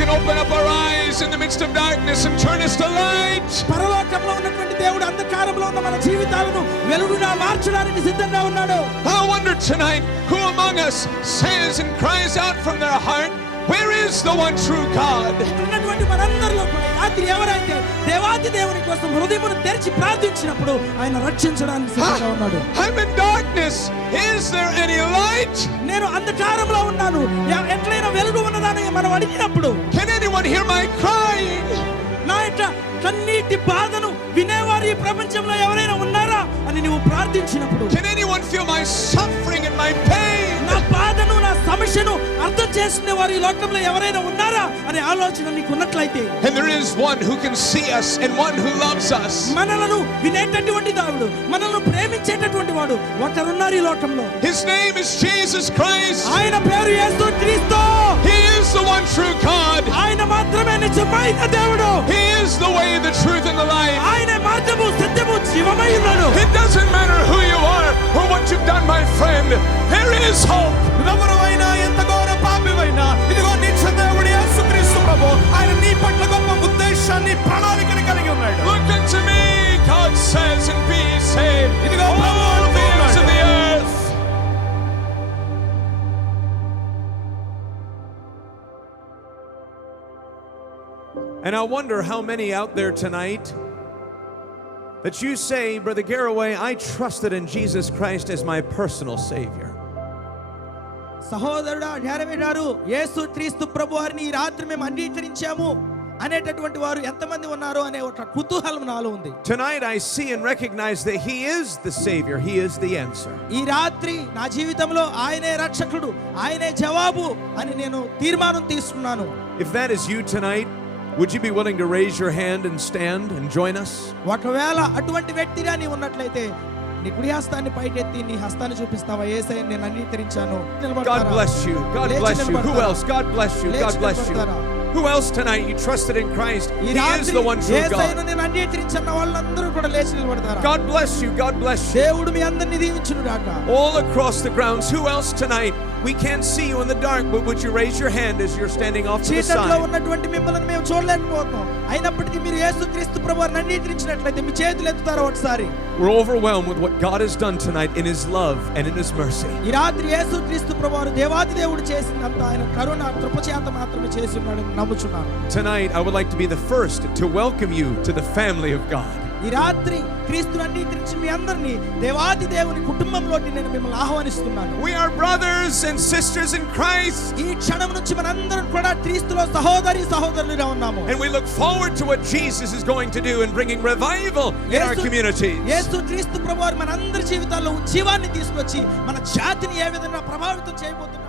can open up our eyes in the midst of darkness and turn us to light. పరలోకంలో ఉన్నటువంటి దేవుడు అంధకారంలో ఉన్న మన జీవితాలను వెలుగుగా మార్చడానికి సిద్ధంగా ఉన్నాడు. I wonder tonight who among us says and cries out from their heart, where is the one true God? ఉన్నటువంటి మనందరిలో కూడా రాత్రి ఎవరైతే దేవాది దేవుని కోసం హృదయమును తెరిచి ప్రార్థించినప్పుడు ఆయన రక్షించడానికి సిద్ధంగా ఉన్నాడు. I'm in darkness. Is there any light? నేను అంధకారంలో ఉన్నాను, ఎట్లైనా వెలుగు ఉన్నదని మనం అడిగినప్పుడు, Can anyone hear my crying? నా యొక్క కన్నీటి బాధను వినేవారు ఈ ప్రపంచంలో ఎవరైనా ఉన్నారా అని నువ్వు ప్రార్థించినప్పుడు, Can anyone feel my suffering and my pain? నా బాధను నా సమస్యను అర్థం చేసుకునేవారు ఈ లోకంలో ఎవరైనా ఉన్నారా అనే ఆలోచన నీకు ఉన్నట్లయితే, And there is one who can see us and one who loves us. మనలను వినేటటువంటి దేవుడు, మనల్ని ప్రేమించేటటువంటి వాడు ఒకరున్నారు ఈ లోకంలో. His name is Jesus Christ. ఆయన పేరు యేసు క్రీస్తు. He is the one true God. ఆయన మాత్రమే నిజమైన దేవుడు. He is the way, the truth and the life. ఆయన మార్గము సత్యము జీవమై ఉన్నాడు. It doesn't matter who you are or what you've done, my friend. There is hope. ఎవరైనా ఎంత ఘోర పాపివైనా ఇదిగో నిత్య దేవుడు యేసుక్రీస్తు ప్రభు ఆయన నీ పట్ల గొప్ప ఉద్దేశాన్ని ప్రణాళికని కలిగి ఉన్నాడు. Look unto me, God says, and be saved. ఇదిగో All the ends of the earth. And I wonder how many out there tonight that you say, Brother Garraway, I trusted in Jesus Christ as my personal Savior. సహోదరుడా ఘారవే గారు, యేసు క్రీస్తు ప్రభువారిని ఈ రాత్రి మేము అంగీకరించాము అనేటటువంటి వారు ఎంతమంది ఉన్నారు అనే ఒక కుతూహలం నాలో ఉంది. Tonight I see and recognize that He is the Savior. He is the answer. ఈ రాత్రి నా జీవితంలో ఆయనే రక్షకుడు, ఆయనే జవాబు అని నేను తీర్మానం తీసుకున్నాను. If that is you tonight, would you be willing to raise your hand and stand and join us? ఒకవేళ అటువంటి వ్యక్తిగా నీ ఉన్నట్లయితే నీ కుడి హస్తాన్ని పైకెత్తి నీ హస్తాన్ని చూపిస్తావా? యేసయ్యను నేను అంగీకరించాను. God bless you. God bless you. Who else? God bless you. God bless you. Who else tonight you trusted in Christ? He is the one true God. యేసయ్యను నేను అంగీకరించిన వాళ్ళందరూ కూడా లేచి నిలబడతారా? God bless you. God bless you. దేవుడు మీ అందరిని దీవించును గాక. All across the grounds. Who else tonight? We can't see you in the dark, but would you raise your hand as you're standing off to the చీకట్లో side? ఉన్నటువంటి మిమ్మల్ని మేము చూడలేకపోతున్నాం. అయినప్పటికీ మీరు యేసుక్రీస్తు ప్రభువుని అంగీకరించినట్లయితే మీ చేతులు ఎత్తుతారా ఒకసారి? We're overwhelmed with what God has done tonight in His love and in His mercy. ఈ రాత్రి యేసుక్రీస్తు ప్రభువు దేవాది దేవుడు చేసినంత ఆయన కరుణ కృపచేత మాత్రమే చేసి ఉన్నాడని నమ్ముచున్నాను. Tonight I would like to be the first to welcome you to the family of God. ఈ రాత్రి క్రీస్తుని అంగీకరించిన మీ అందరినీ దేవాది దేవుని కుటుంబంలోకి నేను మిమ్మల్ని ఆహ్వానిస్తున్నాను. We are brothers and sisters in Christ. ఈ క్షణం నుంచి మనందరం కూడా క్రీస్తులో సహోదరి సహోదరులుగా ఉన్నాము. And we look forward to what Jesus is going to do in bringing revival in our communities. యేసు క్రీస్తు ప్రభువు మనందరి జీవితాల్లో ఉజ్జీవాన్ని తీసుకొచ్చి మన జాతిని ఏ విధంగా ప్రభావితం చేయబోతున్నారు